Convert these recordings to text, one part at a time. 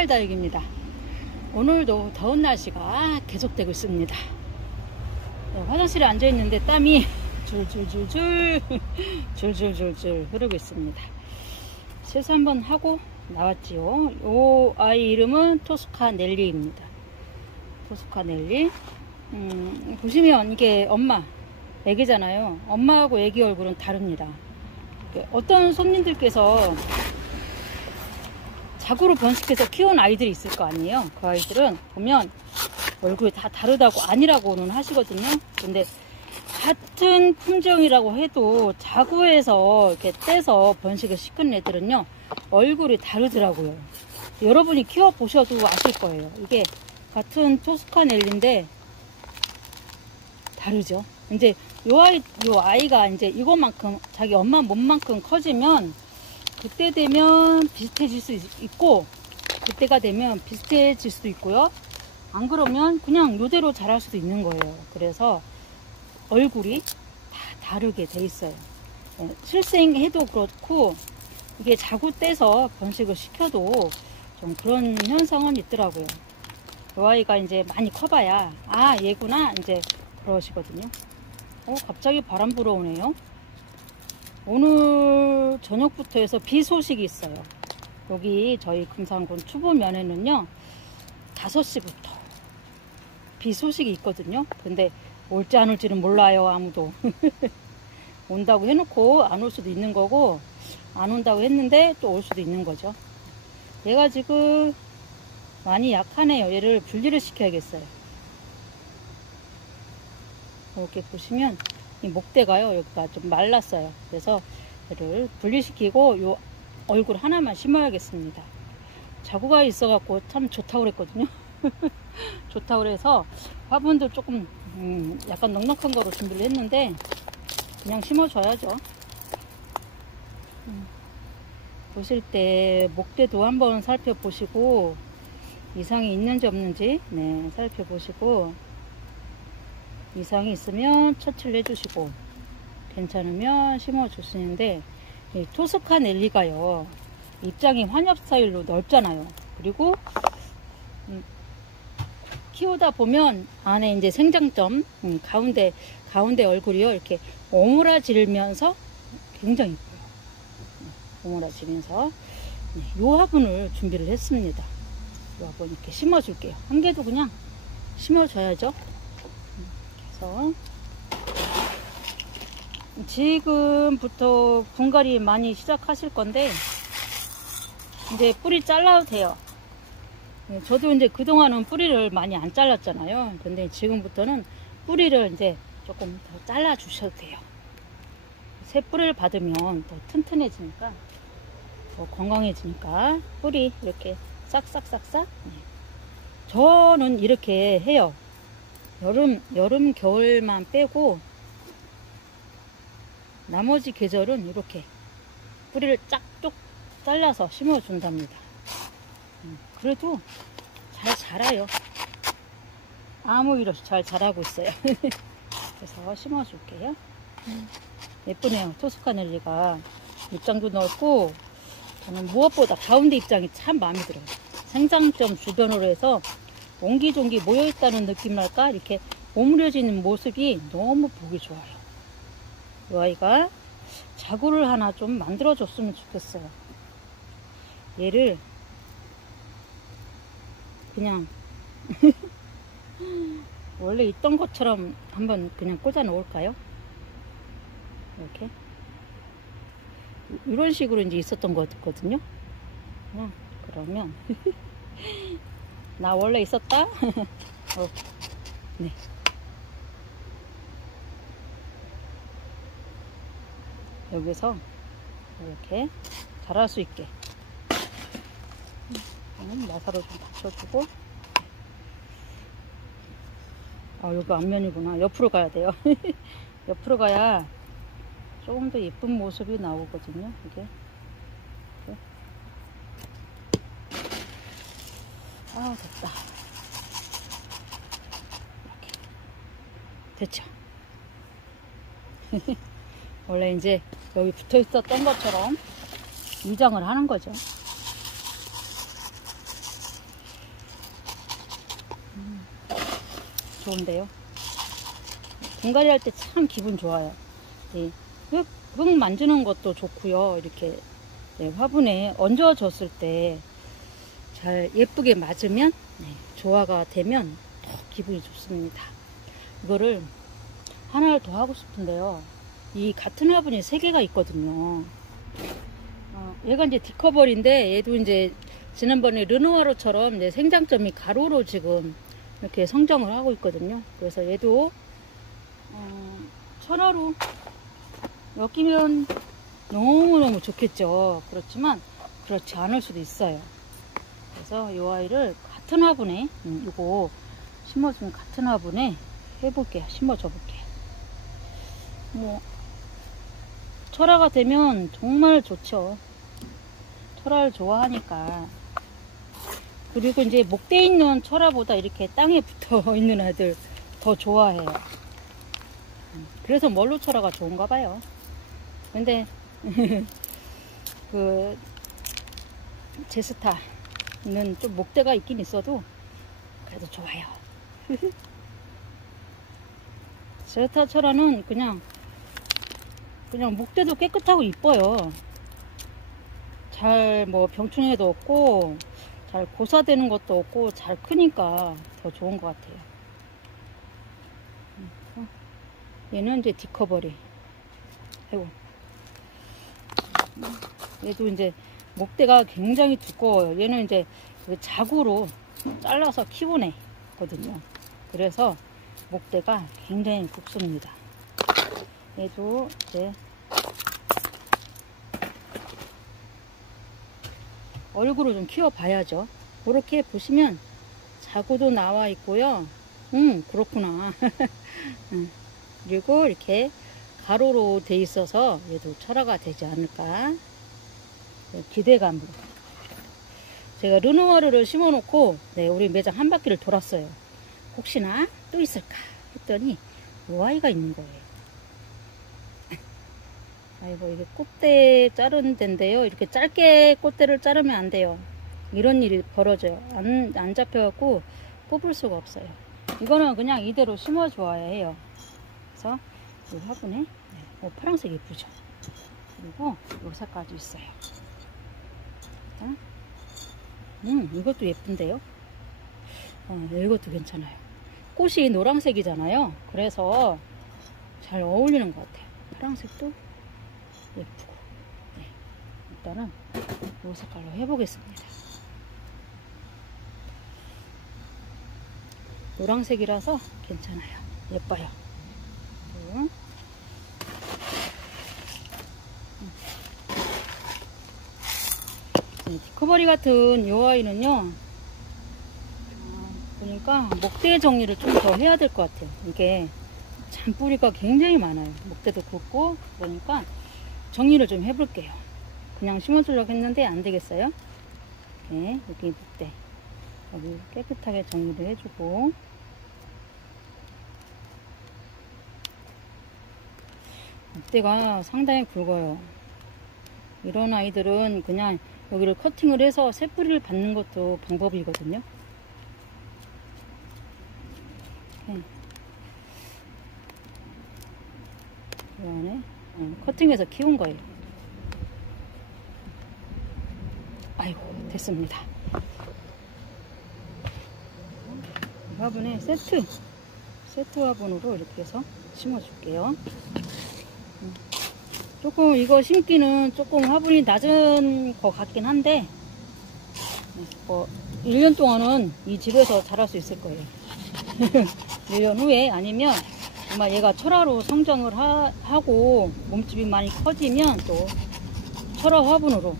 스타일다육입니다. 오늘도 더운 날씨가 계속되고 있습니다. 네, 화장실에 앉아 있는데 땀이 줄줄줄줄 흐르고 있습니다. 세수 한번 하고 나왔지요. 요 아이 이름은 토스카 넬리입니다. 토스카 넬리. 보시면 이게 엄마 애기잖아요. 엄마하고 애기 얼굴은 다릅니다. 어떤 손님들께서 자구로 번식해서 키운 아이들이 있을 거 아니에요. 그 아이들은 보면 얼굴이 다 다르다고 아니라고는 하시거든요. 근데 같은 품종이라고 해도 자구에서 이렇게 떼서 번식을 시킨 애들은요, 얼굴이 다르더라고요. 여러분이 키워보셔도 아실 거예요. 이게 같은 토스카 넬리인데 다르죠. 이제 요 아이가 이제 이거만큼 자기 엄마 몸만큼 커지면 그때 되면 비슷해질 수 있고, 그때가 되면 비슷해질 수도 있고요. 안 그러면 그냥 요대로 자랄 수도 있는 거예요. 그래서 얼굴이 다 다르게 돼 있어요. 실생해도 그렇고, 이게 자구 떼서 번식을 시켜도 좀 그런 현상은 있더라고요. 이 아이가 이제 많이 커봐야, 아, 얘구나, 이제 그러시거든요. 갑자기 바람 불어오네요. 오늘 저녁부터 해서 비 소식이 있어요. 여기 저희 금산군 추보면에는요 5시부터 비 소식이 있거든요. 근데 올지 안 올지는 몰라요. 아무도. 온다고 해놓고 안 올 수도 있는 거고, 안 온다고 했는데 또 올 수도 있는 거죠. 얘가 지금 많이 약하네요. 얘를 분리를 시켜야겠어요. 이렇게 보시면 이 목대가요, 여기가 좀 말랐어요. 그래서 얘를 분리시키고 요 얼굴 하나만 심어야겠습니다. 자구가 있어갖고 참 좋다고 그랬거든요. 좋다고 그래서 화분도 조금 약간 넉넉한 거로 준비를 했는데 그냥 심어줘야죠. 보실 때 목대도 한번 살펴보시고, 이상이 있는지 없는지 살펴보시고, 이상이 있으면 처치를 해주시고, 괜찮으면 심어주시는데, 이 토스카 넬리가요, 입장이 환엽 스타일로 넓잖아요. 그리고 키우다 보면 안에 이제 생장점, 가운데 얼굴이요, 이렇게 오므라지면서 굉장히 이뻐요. 오므라지면서 요 화분을 준비를 했습니다. 요 화분 이렇게 심어줄게요. 한 개도 그냥 심어줘야죠. 그래서 지금부터 분갈이 많이 시작하실 건데, 이제 뿌리 잘라도 돼요. 저도 이제 그동안은 뿌리를 많이 안 잘랐잖아요. 근데 지금부터는 뿌리를 이제 조금 더 잘라 주셔도 돼요. 새 뿌리를 받으면 더 튼튼해지니까, 더 건강해지니까 뿌리 이렇게 싹싹싹싹. 저는 이렇게 해요. 여름 겨울만 빼고 나머지 계절은 이렇게 뿌리를 쫙쭉 잘라서 심어 준답니다. 그래도 잘 자라요. 아무 일 없이 잘 자라고 있어요. 그래서 심어 줄게요. 예쁘네요. 토스카 넬리가 입장도 넓고, 저는 무엇보다 가운데 입장이 참 마음에 들어요. 생장점 주변으로 해서 옹기종기 모여있다는 느낌이랄까, 이렇게 오므려지는 모습이 너무 보기 좋아요. 이 아이가 자구를 하나 좀 만들어 줬으면 좋겠어요. 얘를 그냥 원래 있던 것처럼 한번 그냥 꽂아 놓을까요? 이렇게 이런 식으로 이제 있었던 것 같거든요. 그러면 나 원래 있었다. 네. 여기서 이렇게 자랄 수 있게 나사로 좀 받쳐주고, 여기 앞면이구나. 옆으로 가야 돼요. 옆으로 가야 조금 더 예쁜 모습이 나오거든요. 이게 됐다. 이렇게 됐죠. 원래 이제 여기 붙어 있었던 것처럼 위장을 하는 거죠. 좋은데요. 분갈이 할 때 참 기분 좋아요. 네, 흙 만지는 것도 좋고요. 이렇게 네, 화분에 얹어줬을 때 잘 예쁘게 맞으면 네, 조화가 되면 더 기분이 좋습니다. 이거를 하나를 더 하고 싶은데요. 이 같은 화분이 3개가 있거든요. 얘가 이제 디커버리인데 얘도 이제 지난번에 르누아르처럼 이제 생장점이 가로로 지금 이렇게 성장을 하고 있거든요. 그래서 얘도 천화로 엮이면 너무너무 좋겠죠. 그렇지만 그렇지 않을 수도 있어요. 그래서 이 아이를 같은 화분에 이거 심어주면 같은 화분에 해볼게요. 심어줘 볼게요. 뭐 철화가 되면 정말 좋죠. 철화를 좋아하니까. 그리고 이제 목대에 있는 철화보다 이렇게 땅에 붙어 있는 애들 더 좋아해요. 그래서 멀로 철화가 좋은가 봐요. 근데 그 제스타는 좀 목대가 있긴 있어도 그래도 좋아요. 제스타 철화는 그냥 목대도 깨끗하고 이뻐요. 잘 뭐 병충해도 없고 잘 고사되는 것도 없고 잘 크니까 더 좋은 것 같아요. 얘는 이제 디커버리. 아이고. 얘도 이제 목대가 굉장히 두꺼워요. 얘는 이제 자구로 잘라서 키운 애거든요. 그래서 목대가 굉장히 굵습니다. 얘도 이제 얼굴을 좀 키워봐야죠. 그렇게 보시면 자구도 나와 있고요. 그렇구나. 그리고 이렇게 가로로 돼 있어서 얘도 철화가 되지 않을까 기대감으로 제가 르누아르를 심어 놓고 네, 우리 매장 한 바퀴를 돌았어요. 혹시나 또 있을까 했더니 이 아이가 있는 거예요. 아이고, 이게 꽃대 자르는 데인데요. 이렇게 짧게 꽃대를 자르면 안 돼요. 이런 일이 벌어져요. 안 잡혀갖고 뽑을 수가 없어요. 이거는 그냥 이대로 심어줘야 해요. 그래서 이 화분에 파란색 예쁘죠. 그리고 이 색깔도 있어요. 이것도 예쁜데요. 이것도 괜찮아요. 꽃이 노란색이잖아요. 그래서 잘 어울리는 것 같아요. 파란색도 예쁘고. 네. 일단은 이 색깔로 해보겠습니다. 노란색이라서 괜찮아요. 예뻐요. 디커버리 같은 이 아이는요, 보니까 목대 정리를 좀 더 해야 될 것 같아요. 이게 참 뿌리가 굉장히 많아요. 목대도 굵고 그러니까 정리를 좀 해볼게요. 그냥 심어주려고 했는데 안 되겠어요. 네, 여기 목대 여기 깨끗하게 정리를 해주고, 목대가 상당히 굵어요. 이런 아이들은 그냥 여기를 커팅을 해서 새 뿌리를 받는 것도 방법이거든요. 이 안에 커팅해서 키운 거예요. 아이고, 됐습니다. 화분에 세트 화분으로 이렇게 해서 심어줄게요. 조금 이거 심기는 조금 화분이 낮은 것 같긴 한데 1년 동안은 이 집에서 자랄 수 있을 거예요. 1년 후에 아니면 정말 얘가 철화로 성장을 하고 몸집이 많이 커지면 또 철화 화분으로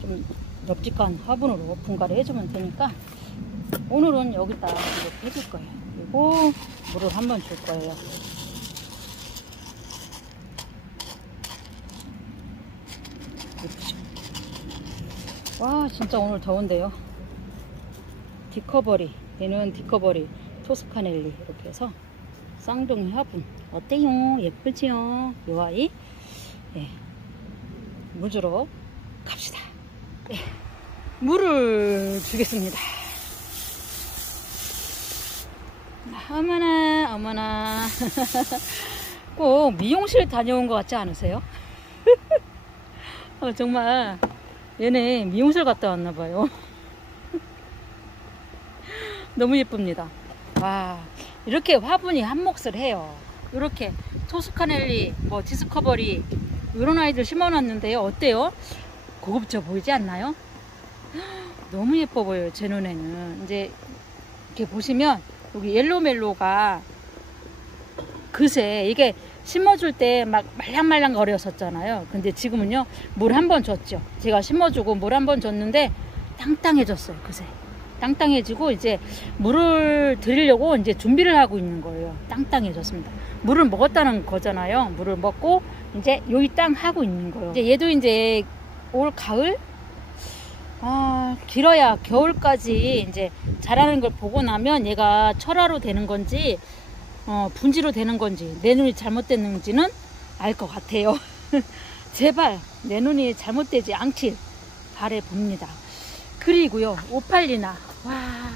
좀 넓직한 화분으로 분갈이 해주면 되니까 오늘은 여기다 이렇게 해줄 거예요. 그리고 물을 한번 줄 거예요. 예쁘죠? 와, 진짜 오늘 더운데요. 디커버리, 얘는 디커버리 토스카넬리 이렇게 해서 쌍둥이 화분 어때요? 예쁘지요? 요 아이 물 주러 갑시다. 물을 주겠습니다. 어머나 어머나 꼭 미용실 다녀온 것 같지 않으세요? 정말 얘네 미용실 갔다 왔나 봐요. 너무 예쁩니다. 와, 이렇게 화분이 한 몫을 해요. 이렇게 토스카넬리, 뭐 디스커버리 이런 아이들 심어놨는데요. 어때요? 고급져 보이지 않나요? 너무 예뻐 보여요. 제 눈에는. 이제 이렇게 보시면 여기 옐로멜로가 그새 이게 심어줄 때 막 말랑말랑 거렸었잖아요. 근데 지금은요, 물 한 번 줬죠. 제가 심어주고 물 한 번 줬는데 땅땅해졌어요. 그새 땅땅해지고 이제 물을 드리려고 이제 준비를 하고 있는 거예요. 땅땅해졌습니다. 물을 먹었다는 거잖아요. 물을 먹고 이제 여기 땅 하고 있는 거예요. 이제 얘도 이제 올 가을, 길어야 겨울까지 이제 자라는 걸 보고 나면 얘가 철화로 되는 건지 분지로 되는 건지 내 눈이 잘못됐는지는 알 것 같아요. 제발 내 눈이 잘못되지 않길 바래 봅니다. 그리고요, 오팔리나, 와,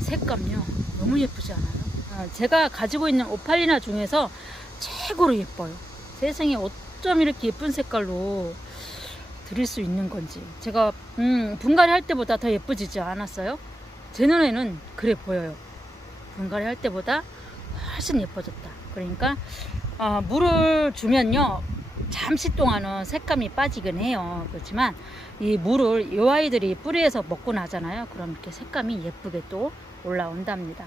색감요 너무 예쁘지 않아요? 제가 가지고 있는 오팔리나 중에서 최고로 예뻐요. 세상에 어쩜 이렇게 예쁜 색깔로 드릴 수 있는 건지. 제가 분갈이 할 때보다 더 예뻐지지 않았어요? 제 눈에는 그래 보여요. 분갈이 할 때보다 훨씬 예뻐졌다. 그러니까 물을 주면요, 잠시 동안은 색감이 빠지긴 해요. 그렇지만 이 물을 이 아이들이 뿌리에서 먹고 나잖아요. 그럼 이렇게 색감이 예쁘게 또 올라온답니다.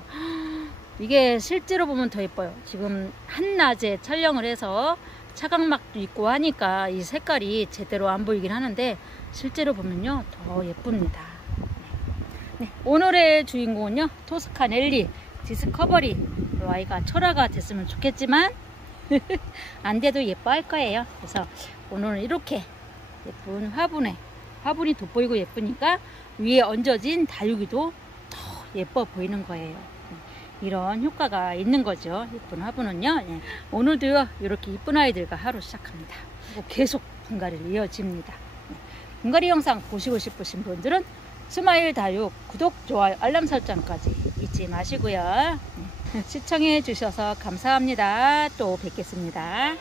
이게 실제로 보면 더 예뻐요. 지금 한낮에 촬영을 해서 차광막도 있고 하니까 이 색깔이 제대로 안 보이긴 하는데 실제로 보면요 더 예쁩니다. 네, 오늘의 주인공은요, 토스카넬리 디스커버리. 이 아이가 철화가 됐으면 좋겠지만 안 돼도 예뻐할 거예요. 그래서 오늘은 이렇게 예쁜 화분이 돋보이고 예쁘니까 위에 얹어진 다육이도 더 예뻐 보이는 거예요. 이런 효과가 있는 거죠. 예쁜 화분은요. 예. 오늘도요, 이렇게 예쁜 아이들과 하루 시작합니다. 계속 분갈이를 이어집니다. 분갈이 영상 보시고 싶으신 분들은 스마일 다육 구독, 좋아요, 알람 설정까지 잊지 마시고요. 시청해 주셔서 감사합니다. 또 뵙겠습니다.